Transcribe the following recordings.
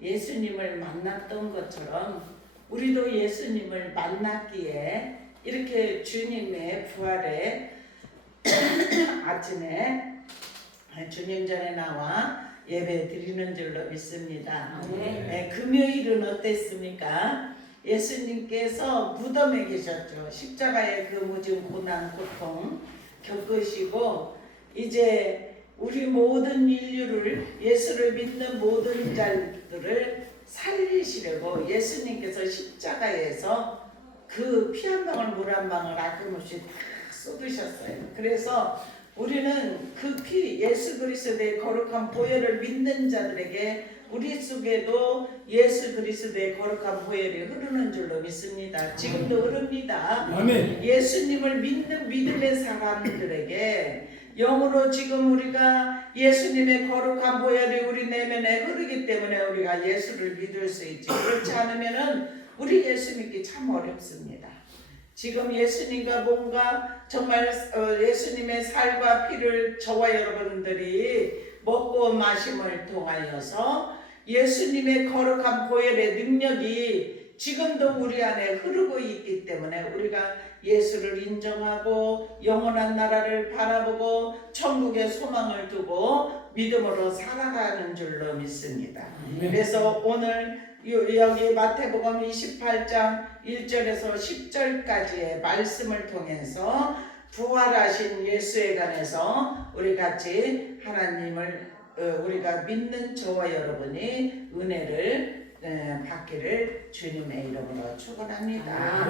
예수님을 만났던 것처럼 우리도 예수님을 만났기에 이렇게 주님의 부활의 아침에 주님 전에 나와 예배 드리는 줄로 믿습니다. 네, 금요일은 어땠습니까? 예수님께서 무덤에 계셨죠. 십자가의 그 무진 고난 고통 겪으시고 이제 우리 모든 인류를, 예수를 믿는 모든 자들을 살리시려고 예수님께서 십자가에서 그 피 한 방울 물 한 방울 아낌없이 다 쏟으셨어요. 그래서 우리는 그 피, 예수 그리스도의 거룩한 보혈을 믿는 자들에게 우리 속에도 예수 그리스도의 거룩한 보혈이 흐르는 줄로 믿습니다. 지금도 흐릅니다. 아멘. 예수님을 믿는 믿음의 사람들에게 영으로 지금 우리가 예수님의 거룩한 보혈이 우리 내면에 흐르기 때문에 우리가 예수를 믿을 수 있지. 그렇지 않으면은 우리 예수 믿기 참 어렵습니다. 지금 예수님과 뭔가 정말 예수님의 살과 피를 저와 여러분들이 먹고 마심을 통하여서 예수님의 거룩한 보혈의 능력이 지금도 우리 안에 흐르고 있기 때문에 우리가 예수를 인정하고 영원한 나라를 바라보고 천국의 소망을 두고 믿음으로 살아가는 줄로 믿습니다. 그래서 오늘 여기 마태복음 28장 1절에서 10절까지의 말씀을 통해서 부활하신 예수에 관해서 우리 같이 하나님을 우리가 믿는 저와 여러분이 은혜를 받기를 주님의 이름으로 축원합니다.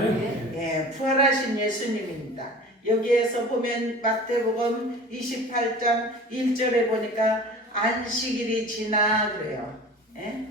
예, 부활하신 예수님입니다. 여기에서 보면 마태복음 28장 1절에 보니까 안식일이 지나 그래요. 예?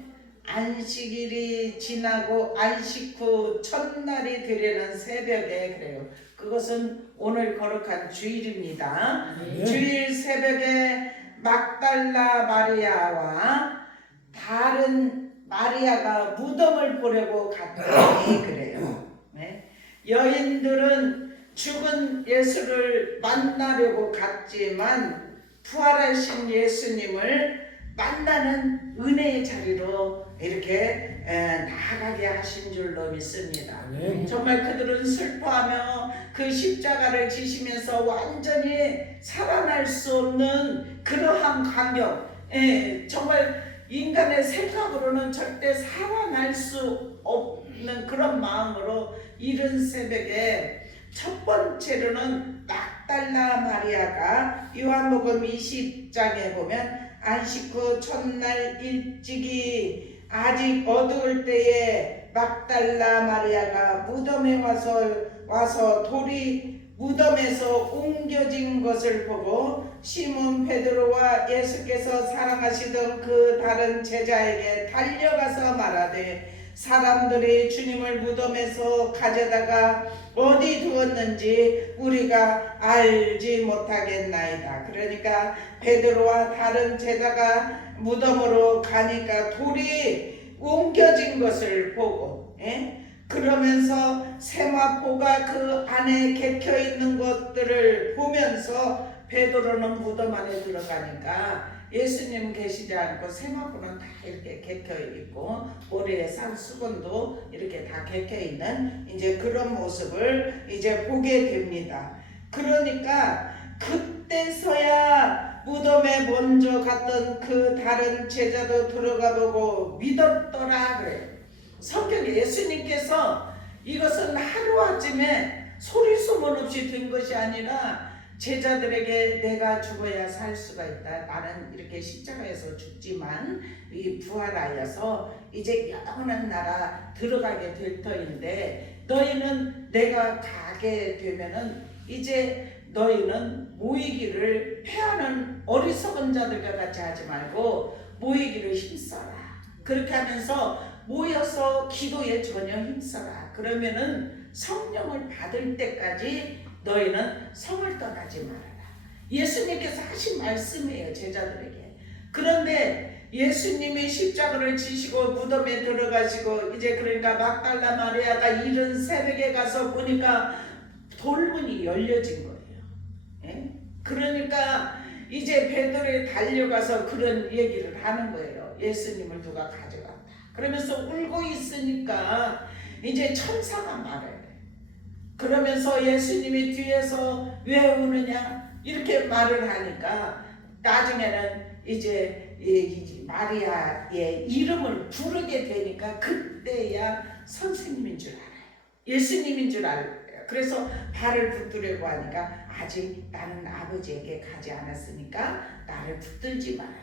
안식일이 지나고 안식 후 첫날이 되려는 새벽에 그래요. 그것은 오늘 거룩한 주일입니다. 주일 새벽에 막달라 마리아와 다른 마리아가 무덤을 보려고 갔더니 그래요. 네? 여인들은 죽은 예수를 만나려고 갔지만 부활하신 예수님을 만나는 은혜의 자리로 이렇게 나아가게 하신 줄로 믿습니다. 정말 그들은 슬퍼하며 그 십자가를 지시면서 완전히 살아날 수 없는 그러한 감격, 정말 인간의 생각으로는 절대 살아날 수 없는 그런 마음으로 이른 새벽에 첫 번째로는 막달라 마리아가 요한복음 20장에 보면 안식 후 첫날 일찍이 아직 어두울 때에 막달라 마리아가 무덤에 와서 돌이 무덤에서 옮겨진 것을 보고 시몬 베드로와 예수께서 사랑하시던 그 다른 제자에게 달려가서 말하되 사람들이 주님을 무덤에서 가져다가 어디 두었는지 우리가 알지 못하겠나이다. 그러니까 베드로와 다른 제자가 무덤으로 가니까 돌이 옮겨진 것을 보고 그러면서 세마포가 그 안에 객혀 있는 것들을 보면서 베드로는 무덤 안에 들어가니까 예수님 계시지 않고 세마포는 다 이렇게 객혀 있고 모래에 산 수건도 이렇게 다 객혀 있는 이제 그런 모습을 이제 보게 됩니다. 그러니까 그때서야 무덤에 먼저 갔던 그 다른 제자도 들어가 보고 믿었더라 그래요. 성경에 예수님께서 이것은 하루아침에 소리 소문 없이 된 것이 아니라 제자들에게 내가 죽어야 살 수가 있다. 나는 이렇게 십자가에서 죽지만 이 부활하여서 이제 영원한 나라 들어가게 될 터인데 너희는 내가 가게 되면은 이제 너희는 모이기를 패하는 어리석은 자들과 같이 하지 말고 모이기를 힘써라. 그렇게 하면서 모여서 기도에 전혀 힘써라. 그러면은 성령을 받을 때까지 너희는 성을 떠나지 말아라. 예수님께서 하신 말씀이에요, 제자들에게. 그런데 예수님이 십자가를 지시고 무덤에 들어가시고 이제 그러니까 막달라 마리아가 이른 새벽에 가서 보니까 돌문이 열려진 거예요. 그러니까 이제 베드로에 달려가서 그런 얘기를 하는 거예요. 예수님을 누가 가져갔다. 그러면서 울고 있으니까 이제 천사가 말해. 그러면서 예수님이 뒤에서 왜 우느냐 이렇게 말을 하니까 나중에는 이제 마리아의 이름을 부르게 되니까 그때야 선생님인 줄 알아요. 예수님인 줄 알아요. 그래서 발을 붙들려고 하니까 아직 나는 아버지에게 가지 않았으니까 나를 붙들지 말아라.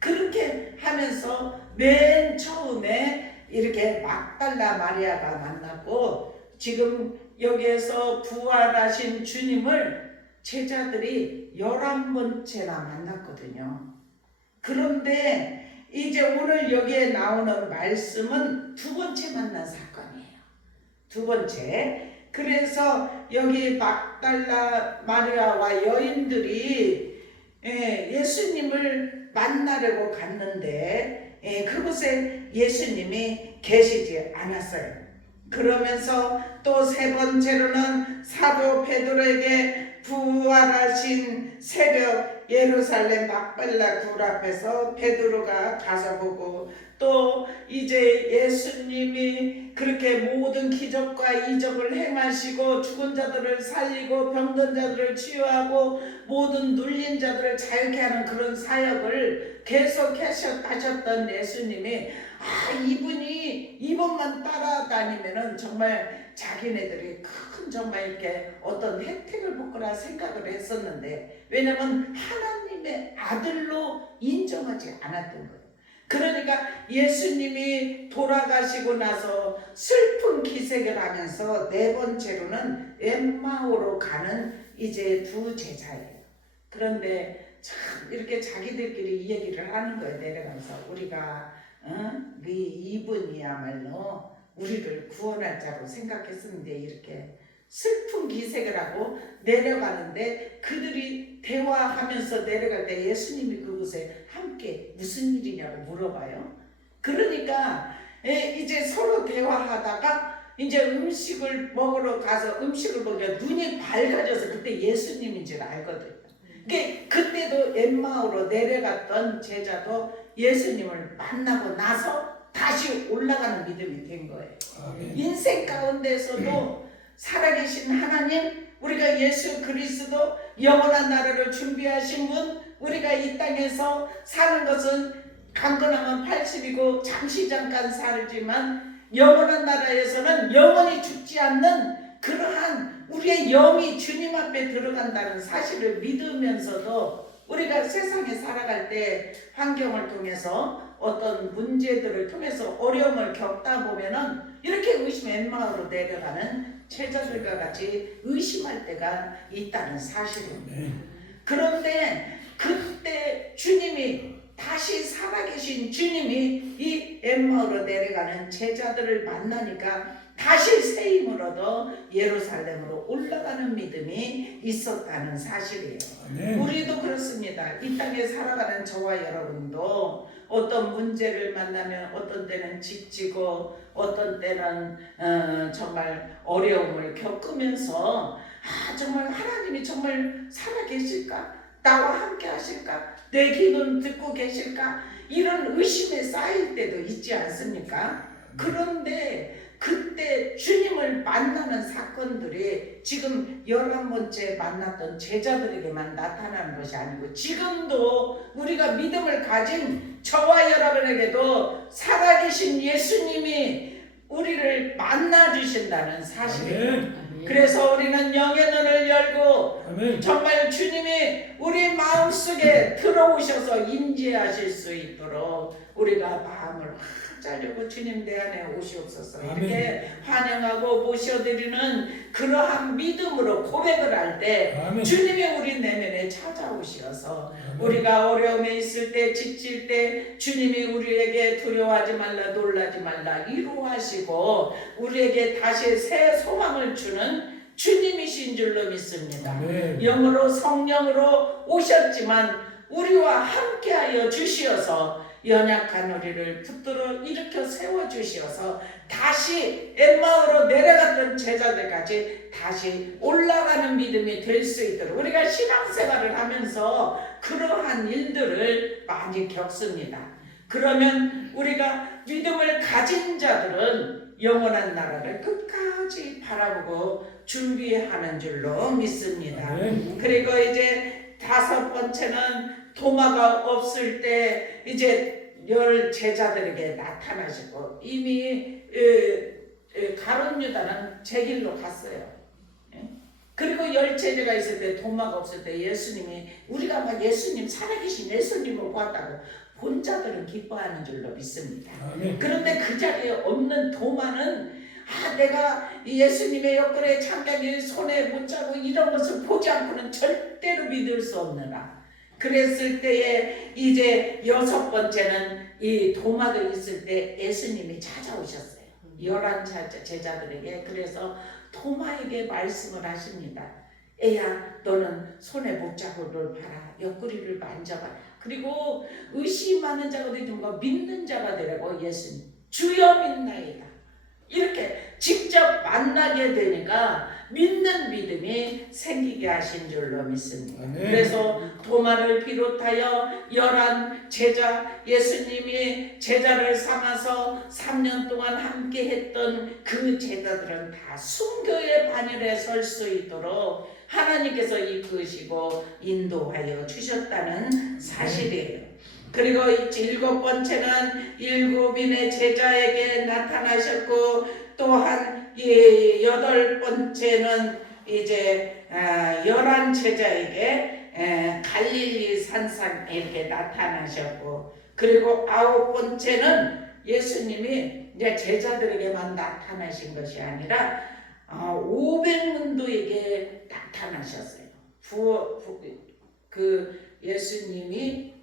그렇게 하면서 맨 처음에 이렇게 막달라 마리아가 만났고 지금 여기에서 부활하신 주님을 제자들이 11번째나 만났거든요. 그런데 이제 오늘 여기에 나오는 말씀은 두 번째 만난 사건이에요. 두 번째. 그래서 여기 막달라 마리아와 여인들이 예수님을 만나려고 갔는데 그곳에 예수님이 계시지 않았어요. 그러면서 또 세 번째로는 사도 베드로에게 부활하신 새벽 예루살렘 막달라 굴 앞에서 베드로가 가서 보고 또 이제 예수님이 그렇게 모든 기적과 이적을 행하시고 죽은 자들을 살리고 병든 자들을 치유하고 모든 눌린 자들을 자유케 하는 그런 사역을 계속 하셨던 예수님이 이분이 이번만 따라다니면은 정말 자기네들이 큰 정말 이렇게 어떤 혜택을 볼 거라 생각을 했었는데 왜냐면 하나님의 아들로 인정하지 않았던 거예요. 그러니까 예수님이 돌아가시고 나서 슬픈 기색을 하면서 네 번째로는 엠마오로 가는 이제 두 제자예요. 그런데 참 이렇게 자기들끼리 이 얘기를 하는 거예요. 내려가면서 우리가 이분이야말로 우리를 구원할 자로 생각했었는데 이렇게 슬픈 기색을 하고 내려가는데 그들이 대화하면서 내려갈 때 예수님이 그곳에 함께 무슨 일이냐고 물어봐요. 그러니까 이제 서로 대화하다가 이제 음식을 먹으러 가서 음식을 먹으면 눈이 밝아져서 그때 예수님인 줄 알거든요. 그때도 엠마오로 내려갔던 제자도 예수님을 만나고 나서 다시 올라가는 믿음이 된 거예요. 아멘. 인생 가운데서도 살아계신 하나님, 우리가 예수 그리스도 영원한 나라를 준비하신 분, 우리가 이 땅에서 사는 것은 강건하면 80이고 잠시 잠깐 살지만 영원한 나라에서는 영원히 죽지 않는 그러한 우리의 영이 주님 앞에 들어간다는 사실을 믿으면서도 우리가 세상에 살아갈 때 환경을 통해서 어떤 문제들을 통해서 어려움을 겪다 보면은 이렇게 의심의 마음으로 내려가는 제자들과 같이 의심할 때가 있다는 사실입니다. 그런데 그때 주님이 다시 살아계신 주님이 이 엠마오로 내려가는 제자들을 만나니까 다시 새 힘을 얻어 예루살렘으로 올라가는 믿음이 있었다는 사실이에요. 아멘. 우리도 그렇습니다. 이 땅에 살아가는 저와 여러분도 어떤 문제를 만나면 어떤 때는 지치고 어떤 때는 정말 어려움을 겪으면서 정말 하나님이 정말 살아계실까? 나와 함께 하실까? 내 기도는 듣고 계실까? 이런 의심에 쌓일 때도 있지 않습니까? 그런데 그때 주님을 만나는 사건들이 지금 11번째 만났던 제자들에게만 나타나는 것이 아니고 지금도 우리가 믿음을 가진 저와 여러분에게도 살아계신 예수님이 우리를 만나주신다는 사실입니다. 그래서 우리는 영의 눈을 열고 아멘. 정말 주님이 우리 마음속에 들어오셔서 임재하실 수 있도록 우리가 마음을 짜려고 주님 내 안에 오시옵소서. 아멘. 이렇게 환영하고 모셔드리는 그러한 믿음으로 고백을 할 때 주님이 우리 내면에 찾아오셔서 아멘. 우리가 어려움에 있을 때 지칠 때 주님이 우리에게 두려워하지 말라 놀라지 말라 위로하시고 우리에게 다시 새 소망을 주는 주님이신 줄로 믿습니다. 아멘. 영으로 성령으로 오셨지만 우리와 함께하여 주시어서 연약한 우리를 붙들어 일으켜 세워주시어서 다시 엠마오로 내려갔던 제자들까지 다시 올라가는 믿음이 될 수 있도록 우리가 신앙생활을 하면서 그러한 일들을 많이 겪습니다. 그러면 우리가 믿음을 가진 자들은 영원한 나라를 끝까지 바라보고 준비하는 줄로 믿습니다. 그리고 이제 다섯 번째는 도마가 없을 때 이제 열 제자들에게 나타나시고 이미 가룟 유다는 제 길로 갔어요. 그리고 열 제자가 있을 때 도마가 없을 때 예수님이 우리가 막 예수님 살아계신 예수님을 보았다고 본 자들은 기뻐하는 줄로 믿습니다. 그런데 그 자리에 없는 도마는 내가 예수님의 옆구리에 장갑을 손에 못 잡고 이런 것을 보지 않고는 절대로 믿을 수 없느라. 그랬을 때에 이제 여섯 번째는 이 도마도 있을 때 예수님이 찾아오셨어요. 11 제자들에게. 그래서 도마에게 말씀을 하십니다. 애야, 너는 손에 못 잡고 널 봐라. 옆구리를 만져봐. 그리고 의심하는 자가 되지 말고 믿는 자가 되라고 예수님 주여 믿나이다. 이렇게 직접 만나게 되니까 믿는 믿음이 생기게 하신 줄로 믿습니다. 그래서 도마를 비롯하여 11 제자, 예수님이 제자를 삼아서 3년 동안 함께 했던 그 제자들은 다 순교의 반열에 설 수 있도록 하나님께서 이끄시고 인도하여 주셨다는 사실이에요. 그리고 7번째는 7인의 제자에게 나타나셨고, 또한 8번째는 이제 11 제자에게 갈릴리 산상에 이렇게 나타나셨고, 그리고 9번째는 예수님이 이제 제자들에게만 나타나신 것이 아니라 500문도에게 나타나셨어요. 그 예수님이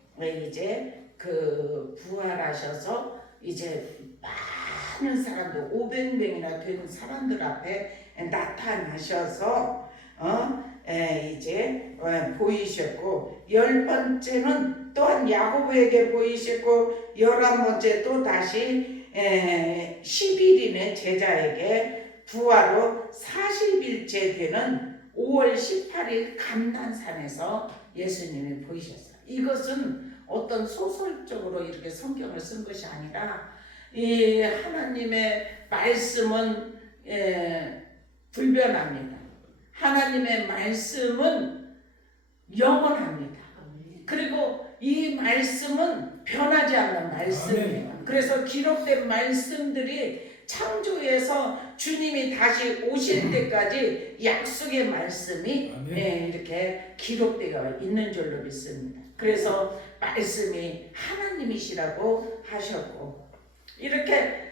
이제 그 부활하셔서 이제 많은 사람들 500명이나 되는 사람들 앞에 나타나셔서 이제 보이셨고, 10번째는 또한 야고보에게 보이셨고, 11번째 또 다시 11인의 제자에게 부활로 40일째 되는 5월 18일 감난산에서 예수님이 보이셨어요. 이것은 어떤 소설적으로 이렇게 성경을 쓴 것이 아니라 이 하나님의 말씀은 불변합니다. 하나님의 말씀은 영원합니다. 그리고 이 말씀은 변하지 않는 말씀입니다. 그래서 기록된 말씀들이 창조에서 주님이 다시 오실 때까지 약속의 말씀이 이렇게 기록되어 있는 줄로 믿습니다. 그래서 말씀이 하나님이시라고 하셨고, 이렇게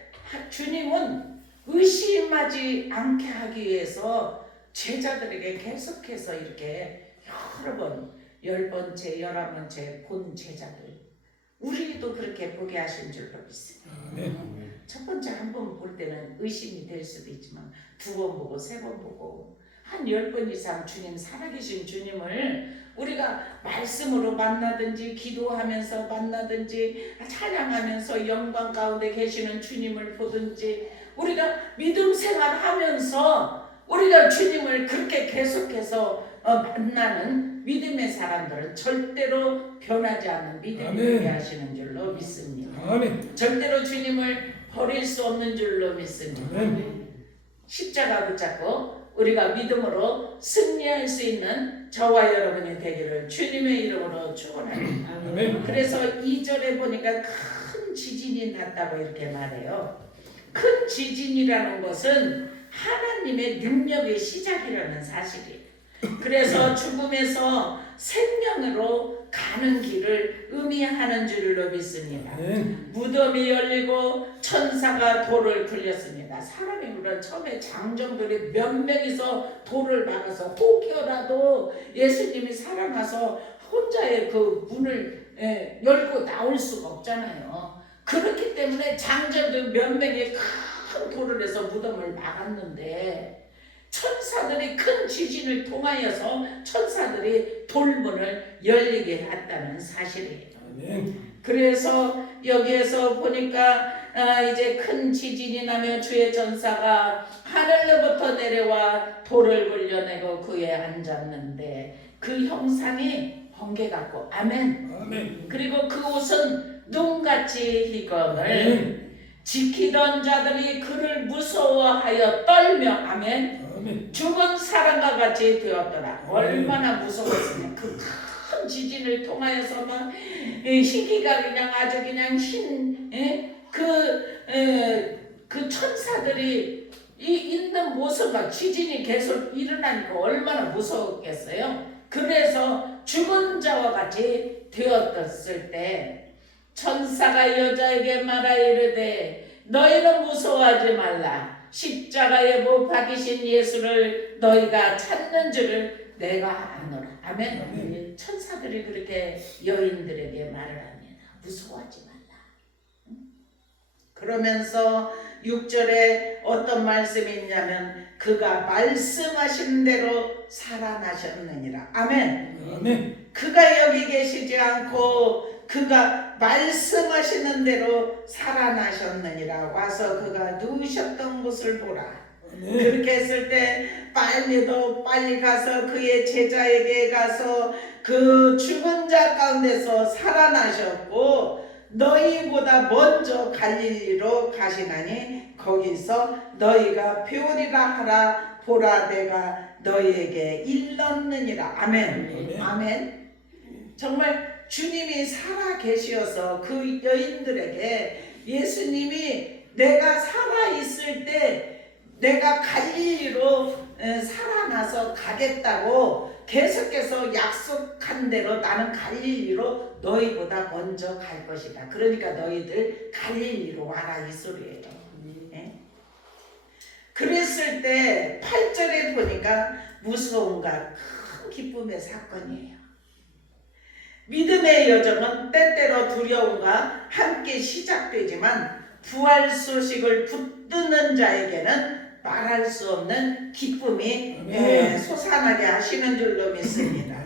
주님은 의심하지 않게 하기 위해서 제자들에게 계속해서 이렇게 여러 번 10번째, 11번째 본 제자들, 우리도 그렇게 보게 하신 줄로 믿습니다. 첫 번째 한 번 볼 때는 의심이 될 수도 있지만 2번 보고 3번 보고 한 10번 이상 주님, 살아계신 주님을 우리가 말씀으로 만나든지 기도하면서 만나든지 찬양하면서 영광 가운데 계시는 주님을 보든지, 우리가 믿음 생활하면서 우리가 주님을 그렇게 계속해서 만나는 믿음의 사람들은 절대로 변하지 않는 믿음이 되게 하시는 줄로 믿습니다. 절대로 주님을 버릴 수 없는 줄로 믿습니다. 십자가 붙잡고 우리가 믿음으로 승리할 수 있는 저와 여러분이 되기를 주님의 이름으로 축원합니다. 그래서 2절에 보니까 큰 지진이 났다고 이렇게 말해요. 큰 지진이라는 것은 하나님의 능력의 시작이라는 사실이에요. 그래서 죽음에서 생명으로 가는 길을 의미하는 줄로 믿습니다. 무덤이 열리고 천사가 돌을 굴렸습니다. 사람이 물론 처음에 장정들이 몇 명이서 돌을 막아서 혹여라도 예수님이 살아나서 혼자의 그 문을 열고 나올 수가 없잖아요. 그렇기 때문에 장정들 몇 명이 큰 돌을 해서 무덤을 막았는데, 천사들이 큰 지진을 통하여서 천사들이 돌문을 열리게 했다는 사실이에요. 그래서 여기에서 보니까 이제 큰 지진이 나며 주의 천사가 하늘로부터 내려와 돌을 굴려내고 그에 앉았는데 그 형상이 번개 같고, 아멘. 그리고 그 옷은 눈같이 희건을 지키던 자들이 그를 무서워하여 떨며 아멘. 죽은 사람과 같이 되었더라. 얼마나 무서웠으면 그 큰 지진을 통하여서 막 희기가 그냥 아주 그냥 그 천사들이 있는 모습과 지진이 계속 일어나니까 얼마나 무서웠겠어요. 그래서 죽은 자와 같이 되었을 때 천사가 여자에게 말하 이르되 너희는 무서워하지 말라. 십자가에 못 박이신 예수를 너희가 찾는 줄을 내가 아노라. 아멘. 천사들이 그렇게 여인들에게 말을 합니다. 무서워하지 말라. 그러면서 6절에 어떤 말씀이 있냐면 그가 말씀하신 대로 살아나셨느니라. 아멘. 그가 여기 계시지 않고 그가 말씀하시는 대로 살아나셨느니라. 와서 그가 누우셨던 곳을 보라. 그렇게 했을 때 빨리 가서 그의 제자에게 가서 그 죽은 자 가운데서 살아나셨고 너희보다 먼저 갈릴리로 가시나니 거기서 너희가 배우리라 하라. 보라 내가 너희에게 일렀느니라. 아멘. 아멘. 정말 주님이 살아 계시어서 그 여인들에게 예수님이 내가 살아 있을 때 내가 갈릴리로 살아나서 가겠다고 계속해서 약속한 대로 나는 갈릴리로 너희보다 먼저 갈 것이다. 그러니까 너희들 갈릴리로 와라 이 소리예요. 그랬을 때 8절에 보니까 무서움과 큰 기쁨의 사건이에요. 믿음의 여정은 때때로 두려움과 함께 시작되지만 부활 소식을 붙드는 자에게는 말할 수 없는 기쁨이 솟아나게 하시는 줄로 믿습니다.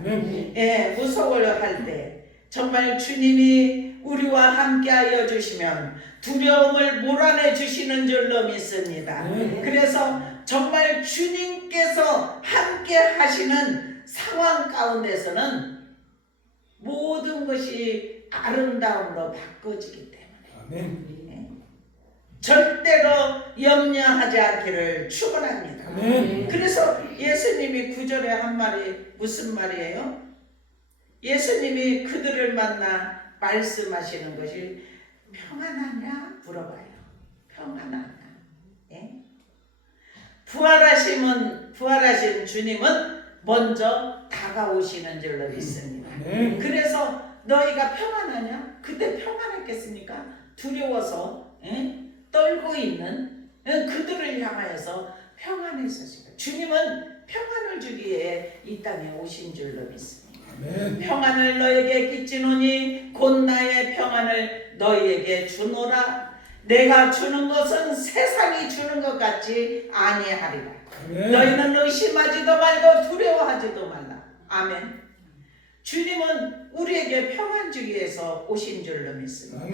무서워할 때 정말 주님이 우리와 함께하여 주시면 두려움을 몰아내 주시는 줄로 믿습니다. 그래서 정말 주님께서 함께 하시는 상황 가운데서는 모든 것이 아름다움으로 바꿔지기 때문에 절대로 염려하지 않기를 축원합니다. 그래서 예수님이 9절에 한 말이 무슨 말이에요? 예수님이 그들을 만나 말씀하시는 것이 평안하냐 물어봐요. 평안하냐? 부활하신 주님은 먼저 다가오시는 줄로 믿습니다. 그래서 너희가 평안하냐? 그때 평안했겠습니까? 두려워서 떨고 있는 그들을 향하여서 평안했었습니다. 주님은 평안을 주기 위해 이 땅에 오신 줄로 믿습니다. 평안을 너에게 끼치노니 곧 나의 평안을 너희에게 주노라. 내가 주는 것은 세상이 주는 것 같지 아니하리라. 너희는 의심하지도 말고 두려워하지도 말라. 아멘. 주님은 우리에게 평안 주기 위해서 오신 줄로 믿습니다.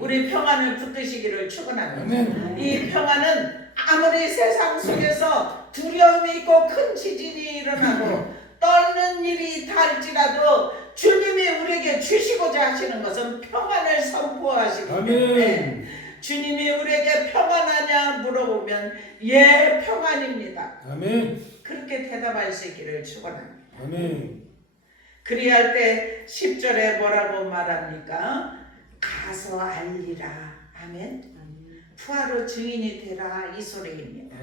우리 평안을 붙드시기를 축원합니다. 이 평안은 아무리 세상 속에서 두려움이 있고 큰 지진이 일어나고 떨는 일이 있다 할지라도 주님이 우리에게 주시고자 하시는 것은 평안을 선포하시기 때문에 주님이 우리에게 평안하냐 물어보면 예 평안입니다. 그렇게 대답할 수 있기를 축원합니다. 그리할 때 10절에 뭐라고 말합니까? 가서 알리라. 아멘. 부활의 증인이 되라 이 소리입니다.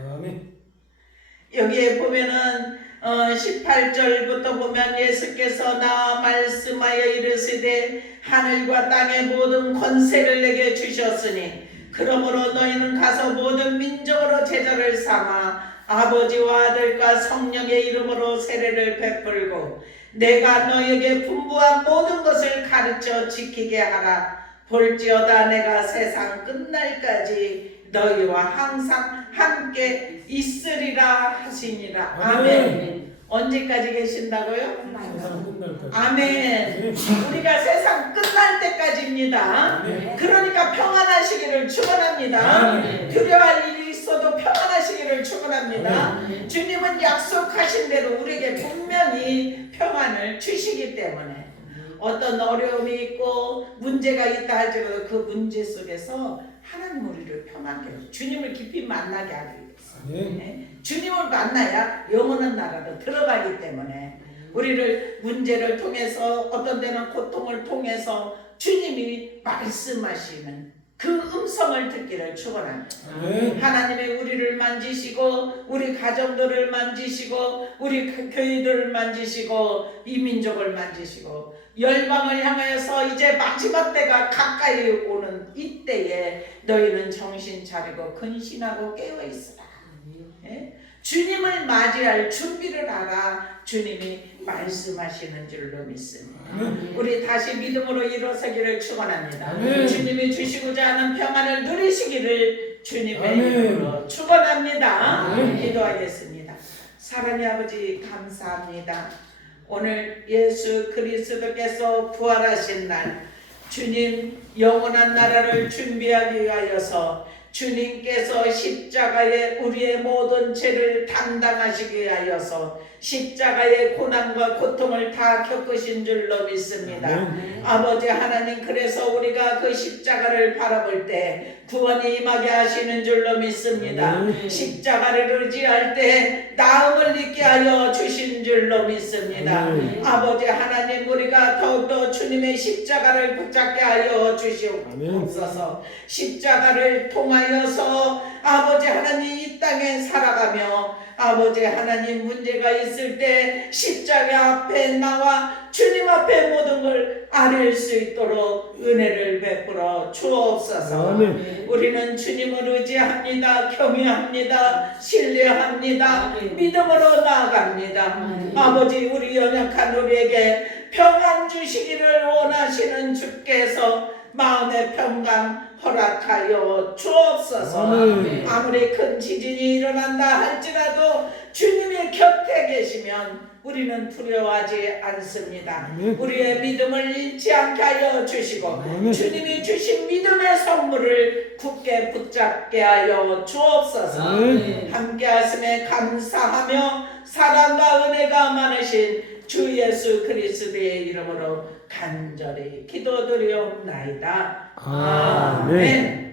여기에 보면은 18절부터 보면 예수께서 나와 말씀하여 이르시되 하늘과 땅의 모든 권세를 내게 주셨으니 그러므로 너희는 가서 모든 민족으로 제자를 삼아 아버지와 아들과 성령의 이름으로 세례를 베풀고 내가 너희에게 분부한 모든 것을 가르쳐 지키게 하라. 볼지어다 내가 세상 끝날까지 너희와 항상 함께 있으리라 하시니라. 아멘. 언제까지 계신다고요? 아멘. 우리가 세상 끝날 때까지입니다. 그러니까 평안하시기를 축원합니다. 두려워할 일이 있어도 평안하시기를 축원합니다. 주님은 약속하신 대로 우리에게 분명히 평안을 주시기 때문에 어떤 어려움이 있고 문제가 있다 할지라도 그 문제 속에서 하나님 우리를 평안케 해요. 주님을 깊이 만나게 하기 위해서. 네? 주님을 만나야 영원한 나라로 들어가기 때문에 우리를 문제를 통해서 어떤 데는 고통을 통해서 주님이 말씀하시는 그 음성을 듣기를 축원합니다. 하나님의 우리를 만지시고 우리 가정들을 만지시고 우리 교회들을 만지시고 이 민족을 만지시고 열방을 향하여서 이제 마지막 때가 가까이 오는 이때에 너희는 정신 차리고 근신하고 깨어 있으라. 예? 주님을 맞이할 준비를 하라. 주님이 말씀하시는 줄로 믿습니다. 우리 다시 믿음으로 일어서기를 축원합니다. 주님이 주시고자 하는 평안을 누리시기를 주님의 이름으로 축원합니다. 기도하겠습니다. 사랑의 아버지 감사합니다. 오늘 예수 그리스도께서 부활하신 날 주님 영원한 나라를 준비하기 위하여서 주님께서 십자가에 우리의 모든 죄를 담당하시기 위하여서 십자가의 고난과 고통을 다 겪으신 줄로 믿습니다. 아버지 하나님, 그래서 우리가 그 십자가를 바라볼 때 구원이 임하게 하시는 줄로 믿습니다. 십자가를 의지할 때 나음을 잊게 하여 주신 줄로 믿습니다. 아버지 하나님, 우리가 더욱더 주님의 십자가를 붙잡게 하여 주시옵소서. 십자가를 통하여서 아버지 하나님 이 땅에 살아가며 아버지 하나님 문제가 있을 때 십자가 앞에 나와 주님 앞에 모든 걸 아뢰 수 있도록 은혜를 베풀어 주옵소서. 우리는 주님을 의지합니다. 경외합니다. 신뢰합니다. 믿음으로 나아갑니다. 아버지, 우리 연약한 우리에게 평안 주시기를 원하시는 주께서 마음의 평강 허락하여 주옵소서. 아무리 큰 지진이 일어난다 할지라도 주님의 곁에 계시면 우리는 두려워하지 않습니다. 우리의 믿음을 잃지 않게 하여 주시고 주님이 주신 믿음의 선물을 굳게 붙잡게 하여 주옵소서. 함께 하심에 감사하며 사랑과 은혜가 많으신 주 예수 그리스도의 이름으로 간절히 기도드리옵나이다. 아멘.